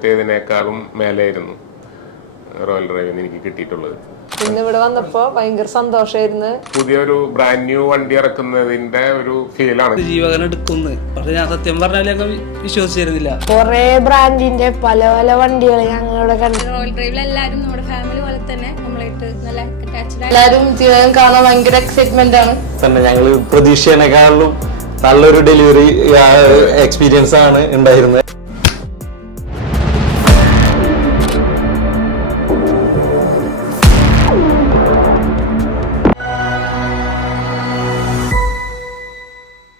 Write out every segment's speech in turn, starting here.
Expect ചെയ്തതിനേക്കാളും മേലെയായിരുന്നു royal ഡ്രൈവിന് എനിക്ക് കിട്ടിയിട്ടുള്ളത്. ഇന്ന് ഇവിടെ വന്നപ്പോ ഭയങ്കര സന്തോഷമായിരുന്നു. പുതിയൊരു ബ്രാൻഡ് ന്യൂ വണ്ടി ഇറക്കുന്നതിന്റെ ഒരു ഫീലാണ്. ജീവകൻ എടുക്കുന്നു പക്ഷെ ഞാൻ സത്യം പറഞ്ഞാൽ വിശ്വസിച്ചിരുന്നില്ല. കുറെ ബ്രാൻഡിന്റെ പല പല വണ്ടികൾ ഞങ്ങളിവിടെ കണ്ടു. റോയൽ ഡ്രൈവിൽ എല്ലാവരും നമ്മുടെ ഫാമിലി പോലെ തന്നെ നമ്മളായിട്ട് നല്ല അറ്റാച്ച്ഡ് ആണ്. എല്ലാവരും ജീവകൻ കാണാൻ ഭയങ്കര എക്സൈറ്റ്മെന്റ് ആണ്. തന്നെ ഞങ്ങൾ പ്രതീക്ഷേനേക്കാളും നല്ലൊരു ഡെലിവറി എക്സ്പീരിയൻസ് ആണ് ഉണ്ടായിരുന്നത്.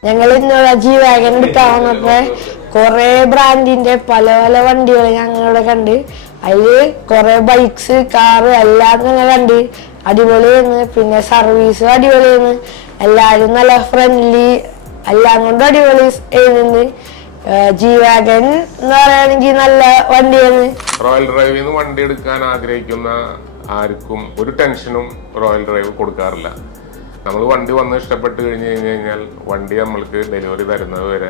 ഞങ്ങൾ ഇന്നലെ G-Wagon എടുക്കാൻ വന്നപ്പോ കുറെ ബ്രാൻഡിന്റെ പല പല വണ്ടികൾ ഞങ്ങളിവിടെ കണ്ട്. അതില് കുറെ ബൈക്സ്, കാറ് എല്ലാം ഞങ്ങൾ കണ്ട്. അടിപൊളിയായിരുന്നു. പിന്നെ സർവീസും അടിപൊളിയായിരുന്നു. എല്ലാരും നല്ല ഫ്രണ്ട്ലി, എല്ലാം കൊണ്ടും അടിപൊളി ആയിരുന്നു. G-Wagon എന്ന് പറയുകയാണെങ്കിൽ നല്ല വണ്ടിയാണ്. റോയൽ ഡ്രൈവിൽ നിന്ന് വണ്ടി എടുക്കാൻ ആഗ്രഹിക്കുന്ന ആർക്കും ഒരു ടെൻഷനും റോയൽ ഡ്രൈവ് കൊടുക്കാറില്ല. നമ്മൾ വണ്ടി വന്ന് ഇഷ്ടപ്പെട്ട് കഴിഞ്ഞാൽ വണ്ടി നമ്മൾക്ക് ഡെലിവറി തരുന്നത് വരെ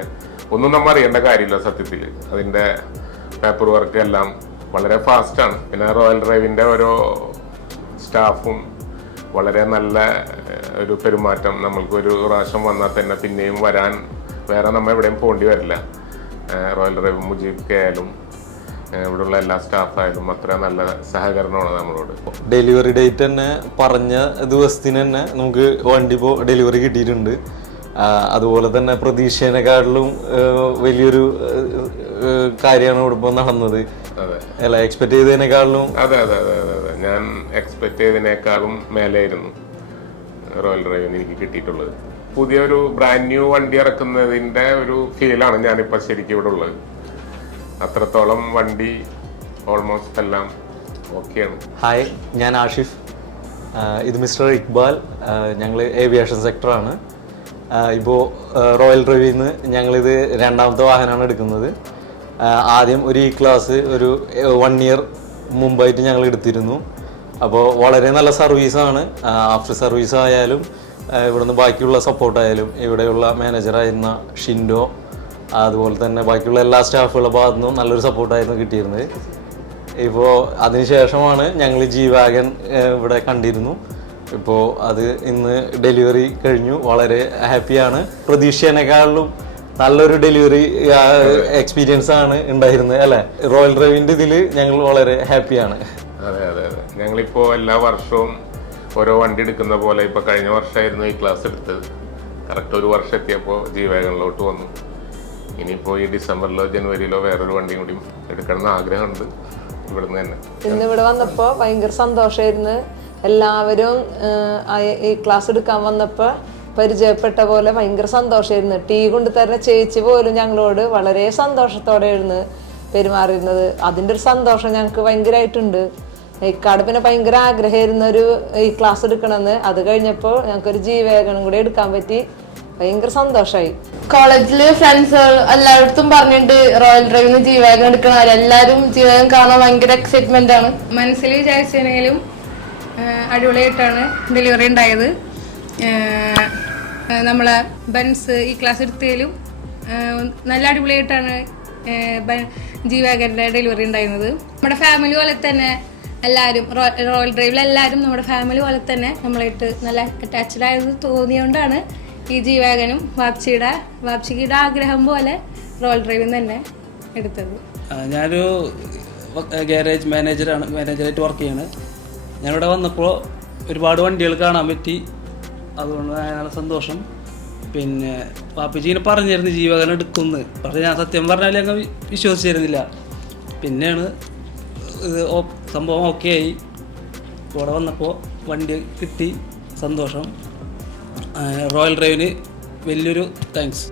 ഒന്നും നമ്മൾ അറിയേണ്ട കാര്യമില്ല. സത്യത്തിൽ അതിൻ്റെ പേപ്പർ വർക്ക് എല്ലാം വളരെ ഫാസ്റ്റാണ്. പിന്നെ റോയൽ ഡ്രൈവിൻ്റെ ഓരോ സ്റ്റാഫും വളരെ നല്ല ഒരു പെരുമാറ്റം. നമ്മൾക്കൊരു പ്രാവശ്യം വന്നാൽ തന്നെ പിന്നെയും വരാൻ വേറെ നമ്മൾ എവിടെയും പോകേണ്ടി വരില്ല. റോയൽ ഡ്രൈവ് മുജീബ് കെ ആയാലും ഇവിടെയുള്ള എല്ലാ സ്റ്റാഫായാലും അത്ര നല്ല സഹകരണമാണ് നമ്മളോട്. ഡെലിവറി ഡേറ്റ് തന്നെ പറഞ്ഞ ദിവസത്തിന് തന്നെ നമുക്ക് വണ്ടി ഇപ്പോൾ ഡെലിവറി കിട്ടിയിട്ടുണ്ട്. അതുപോലെ തന്നെ പ്രതീക്ഷേനെക്കാട്ടിലും വലിയൊരു കാര്യമാണ് ഇവിടെ ഇപ്പോൾ നടന്നത്. അല്ല, എക്സ്പെക്ട് ചെയ്തതിനേക്കാളും അതെ അതെ അതെ അതെ അതെ ഞാൻ എക്സ്പെക്ട് ചെയ്തതിനേക്കാളും മേലെയായിരുന്നു റോയൽ ഡ്രൈവിന് എനിക്ക് കിട്ടിയിട്ടുള്ളത്. പുതിയൊരു ബ്രാൻഡ് ന്യൂ വണ്ടി ഇറക്കുന്നതിൻ്റെ ഒരു ഫീലാണ് ഞാനിപ്പോൾ ശരിക്കും ഇവിടെ ഉള്ളത്. അത്രത്തോളം വണ്ടി ഓൾമോസ്റ്റ് എല്ലാം ഓക്കെയാണ്. ഹായ്, ഞാൻ ആഷിഫ്. ഇത് മിസ്റ്റർ ഇക്ബാൽ. ഞങ്ങൾ ഏവിയേഷൻ സെക്ടറാണ്. ഇപ്പോൾ റോയൽ ഡ്രൈവിൽ നിന്ന് ഞങ്ങളിത് രണ്ടാമത്തെ വാഹനമാണ് എടുക്കുന്നത്. ആദ്യം ഒരു ക്ലാസ് ഒരു 1 ഇയർ മുമ്പായിട്ട് ഞങ്ങൾ എടുത്തിരുന്നു. അപ്പോൾ വളരെ നല്ല സർവീസാണ്. ആഫ്റ്റർ സർവീസ് ആയാലും ഇവിടുന്ന് ബാക്കിയുള്ള സപ്പോർട്ടായാലും ഇവിടെയുള്ള മാനേജറായിരുന്ന ഷിൻഡോ, അതുപോലെ തന്നെ ബാക്കിയുള്ള എല്ലാ സ്റ്റാഫുകളുടെ ഭാഗത്തു നിന്നും നല്ലൊരു സപ്പോർട്ടായിരുന്നു കിട്ടിയിരുന്നത്. ഇപ്പോൾ അതിനുശേഷമാണ് ഞങ്ങൾ G-Wagon ഇവിടെ കണ്ടിരുന്നു. ഇപ്പോൾ അത് ഇന്ന് ഡെലിവറി കഴിഞ്ഞു. വളരെ ഹാപ്പിയാണ്. പ്രതീക്ഷേനേക്കാളും നല്ലൊരു ഡെലിവറി എക്സ്പീരിയൻസ് ആണ് ഉണ്ടായിരുന്നത് അല്ലേ? റോയൽ ഡ്രൈവിൻ്റെ ഇതിൽ ഞങ്ങൾ വളരെ ഹാപ്പിയാണ്. അതെ അതെ അതെ ഞങ്ങളിപ്പോൾ എല്ലാ വർഷവും ഓരോ വണ്ടി എടുക്കുന്ന പോലെ ഇപ്പോൾ കഴിഞ്ഞ വർഷമായിരുന്നു ഈ ക്ലാസ് എടുത്തത്. കറക്റ്റ് ഒരു വർഷം എത്തിയപ്പോൾ G-Wagonലോട്ട് വന്നു. ഇനിയിപ്പോൾ ഈ ഡിസംബറിലോ ജനുവരിയിലോ വേറൊരു വണ്ടിയും കൂടി എടുക്കണമെന്ന് ആഗ്രഹമുണ്ട് ഇവിടുന്ന് തന്നെ. ഇന്ന് ഇവിടെ വന്നപ്പോ ഭയങ്കര സന്തോഷമായിരുന്നു. എല്ലാവരും ഈ ക്ലാസ് എടുക്കാൻ വന്നപ്പോ പരിചയപ്പെട്ട പോലെ ഭയങ്കര സന്തോഷമായിരുന്നു. ടീ കൊണ്ടുതരുന്ന ചേച്ചി പോലും ഞങ്ങളോട് വളരെ സന്തോഷത്തോടെയായിരുന്നു പെരുമാറിയിരുന്നത്. അതിൻ്റെ ഒരു സന്തോഷം ഞങ്ങൾക്ക് ഭയങ്കരമായിട്ടുണ്ട്. ഇക്കാട് പിന്നെ ഭയങ്കര ആഗ്രഹമായിരുന്നു ഈ ക്ലാസ് എടുക്കണമെന്ന്. അത് കഴിഞ്ഞപ്പോൾ ഞങ്ങൾക്കൊരു G-Wagon കൂടി എടുക്കാൻ പറ്റി. ഭയങ്കര സന്തോഷമായി. കോളേജില് ഫ്രണ്ട്സ് എല്ലായിടത്തും പറഞ്ഞിട്ട് റോയൽ ഡ്രൈവിന് G-Wagon എടുക്കണവര് എല്ലാരും G-Wagon കാണാൻ ഭയങ്കര എക്സൈറ്റ്മെന്റ് ആണ്. മനസ്സിൽ വിചാരിച്ചതിനേലും അടിപൊളിയായിട്ടാണ് ഡെലിവറി ഉണ്ടായത്. നമ്മളെ ബൻസ് ഈ ക്ലാസ് എടുത്തതിലും നല്ല അടിപൊളിയായിട്ടാണ് G-Wagonന്റെ ഡെലിവറി ഉണ്ടായിരുന്നത്. നമ്മുടെ ഫാമിലി പോലെ തന്നെ എല്ലാവരും റോയൽ ഡ്രൈവിൽ എല്ലാവരും നമ്മുടെ ഫാമിലി പോലെ തന്നെ നമ്മളായിട്ട് നല്ല അറ്റാച്ച്ഡ് ആയത് തോന്നിയോണ്ടാണ് ഈ G-Wagonനും വാപ്ചിയുടെ ആഗ്രഹം പോലെ റോയൽ ഡ്രൈവിൽ തന്നെ എടുത്തത്. ഞാനൊരു ഗാരേജ് മാനേജറായിട്ട് വർക്ക് ചെയ്യാണ്. ഞാനിവിടെ വന്നപ്പോൾ ഒരുപാട് വണ്ടികൾ കാണാൻ പറ്റി. അതുകൊണ്ട് നല്ല സന്തോഷം. പിന്നെ പാപ്പിജി ഇങ്ങനെ പറഞ്ഞിരുന്നു G-Wagon എടുക്കുന്നു പക്ഷെ ഞാൻ സത്യം പറഞ്ഞാൽ ഞങ്ങൾ വിശ്വസിച്ചിരുന്നില്ല. പിന്നെയാണ് ഇത് സംഭവം ഓക്കെ ആയി. ഇവിടെ വന്നപ്പോൾ വണ്ടി കിട്ടി, സന്തോഷം. റോയൽ ഡ്രൈവിന് വലിയൊരു താങ്ക്സ്.